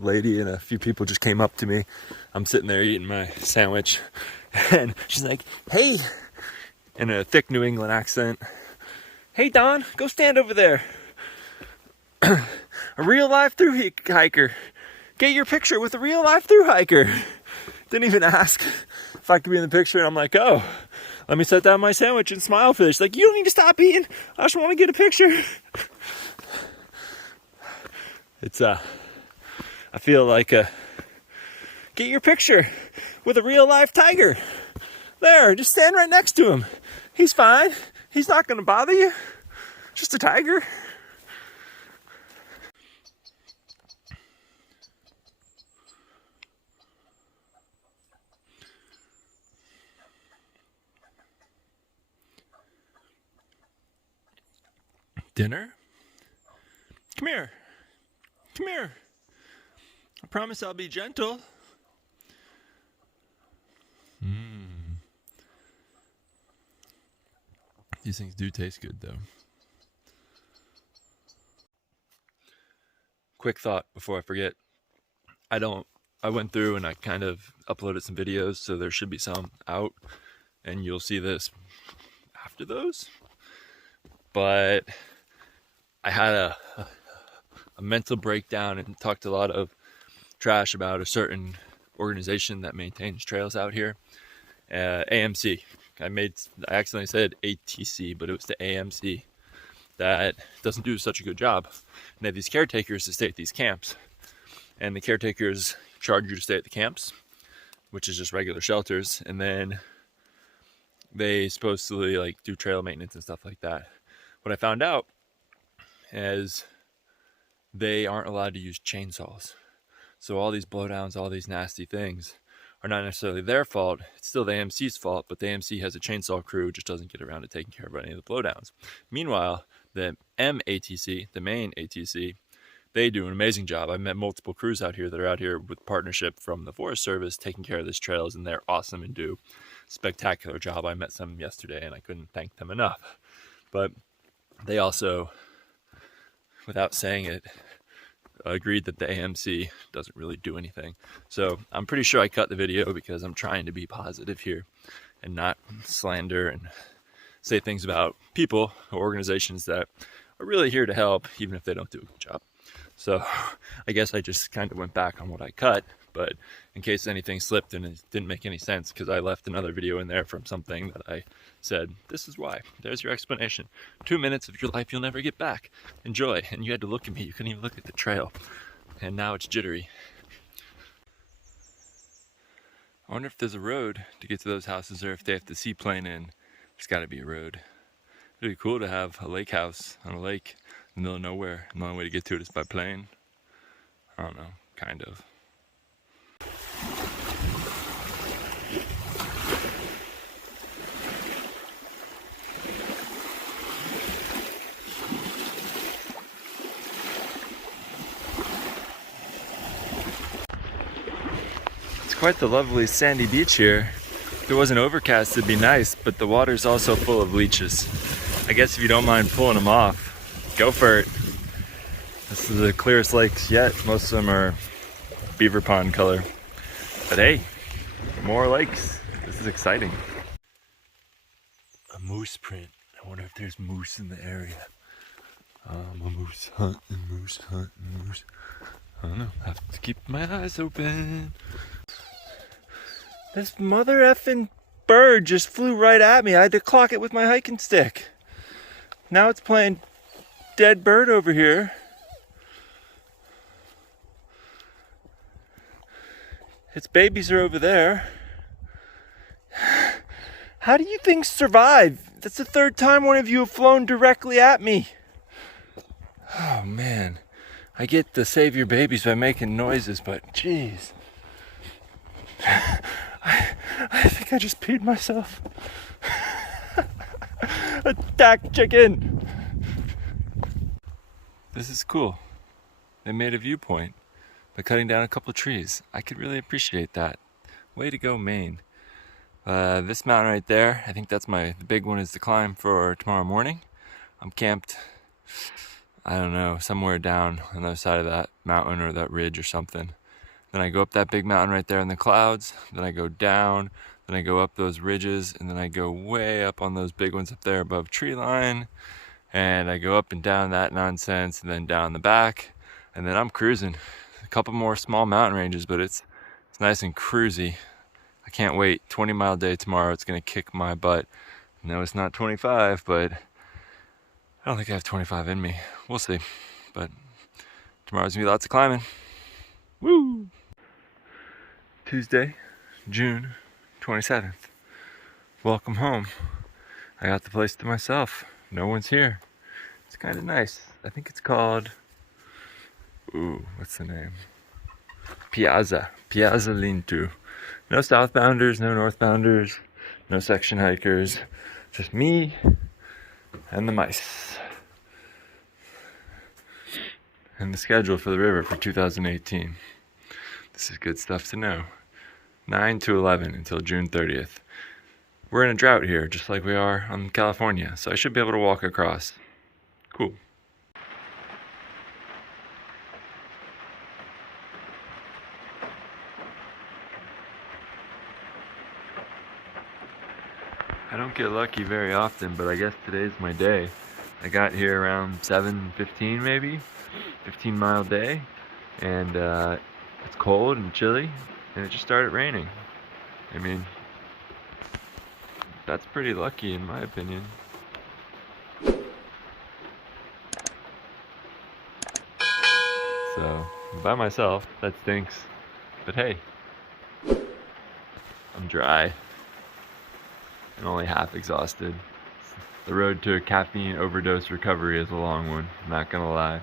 lady and a few people just came up to me. I'm sitting there eating my sandwich, and she's like, "Hey," in a thick New England accent, "Hey Don, go stand over there. A real life through hiker. Get your picture with a real life through hiker." Didn't even ask if I could be in the picture, and I'm like, "Oh, let me set down my sandwich and smile for this." She's like, "You don't need to stop eating. I just want to get a picture." It's I feel like get your picture with a real life tiger. There, just stand right next to him. He's fine. He's not going to bother you. Just a tiger. Dinner? Come here. Come here. I promise I'll be gentle. These things do taste good though. Quick thought before I forget. I went through and I kind of uploaded some videos, so there should be some out, and you'll see this after those. But I had a mental breakdown and talked a lot of trash about a certain organization that maintains trails out here, AMC. I accidentally said ATC, but it was the AMC that doesn't do such a good job. And they have these caretakers to stay at these camps, and the caretakers charge you to stay at the camps, which is just regular shelters, and then they supposedly like do trail maintenance and stuff like that. What I found out is they aren't allowed to use chainsaws. So all these blowdowns, all these nasty things are not necessarily their fault. It's still the AMC's fault, but the AMC has a chainsaw crew, just doesn't get around to taking care of any of the blowdowns. Meanwhile, the MATC, the Maine ATC, they do an amazing job. I've met multiple crews out here that are out here with partnership from the Forest Service taking care of these trails, and they're awesome and do a spectacular job. I met some yesterday and I couldn't thank them enough. But they also, without saying it, agreed that the AMC doesn't really do anything. So I'm pretty sure I cut the video because I'm trying to be positive here and not slander and say things about people or organizations that are really here to help, even if they don't do a good job. So I guess I just kind of went back on what I cut, but in case anything slipped and it didn't make any sense, because I left another video in there from something that I said, this is why. There's your explanation. 2 minutes of your life you'll never get back. Enjoy. And you had to look at me. You couldn't even look at the trail. And now it's jittery. I wonder if there's a road to get to those houses, or if they have to seaplane in. There's got to be a road. It'd be cool to have a lake house on a lake in the middle of nowhere, and the only way to get to it is by plane. I don't know, kind of. It's quite the lovely sandy beach here. If it wasn't overcast, it'd be nice, but the water's also full of leeches. I guess if you don't mind pulling them off, go for it. This is the clearest lakes yet. Most of them are beaver pond color. But hey, more lakes. This is exciting. A moose print. I wonder if there's moose in the area. I'm a moose hunting, moose hunting, moose. I don't know. I have to keep my eyes open. This mother effing bird just flew right at me. I had to clock it with my hiking stick. Now it's playing dead bird over here. Its babies are over there. How do you things survive? That's the third time one of you have flown directly at me. Oh man, I get to save your babies by making noises, but geez. I think I just peed myself. Attack chicken! This is cool. They made a viewpoint by cutting down a couple of trees. I could really appreciate that. Way to go, Maine. This mountain right there, I think that's the big one is to climb for tomorrow morning. I'm camped I don't know, somewhere down on the other side of that mountain or that ridge or something. Then I go up that big mountain right there in the clouds. Then I go down. Then I go up those ridges. And then I go way up on those big ones up there above tree line. And I go up and down that nonsense and then down the back. And then I'm cruising. A couple more small mountain ranges, but it's nice and cruisy. I can't wait. 20-mile day tomorrow. It's going to kick my butt. No, it's not 25, but I don't think I have 25 in me. We'll see. But tomorrow's going to be lots of climbing. Woo! Tuesday, June 27th. Welcome home. I got the place to myself. No one's here. It's kind of nice. I think it's called, what's the name? Piazza Lintu. No southbounders, no northbounders, no section hikers. Just me and the mice. And the schedule for the river for 2018. This is good stuff to know. 9 to 11 until June 30th. We're in a drought here, just like we are on California, so I should be able to walk across. Cool. I don't get lucky very often, but I guess today's my day. I got here around 7:15 maybe, 15-mile day, and it's cold and chilly, and it just started raining. I mean, that's pretty lucky in my opinion. So, by myself, that stinks. But hey, I'm dry and only half exhausted. The road to a caffeine overdose recovery is a long one, I'm not gonna lie.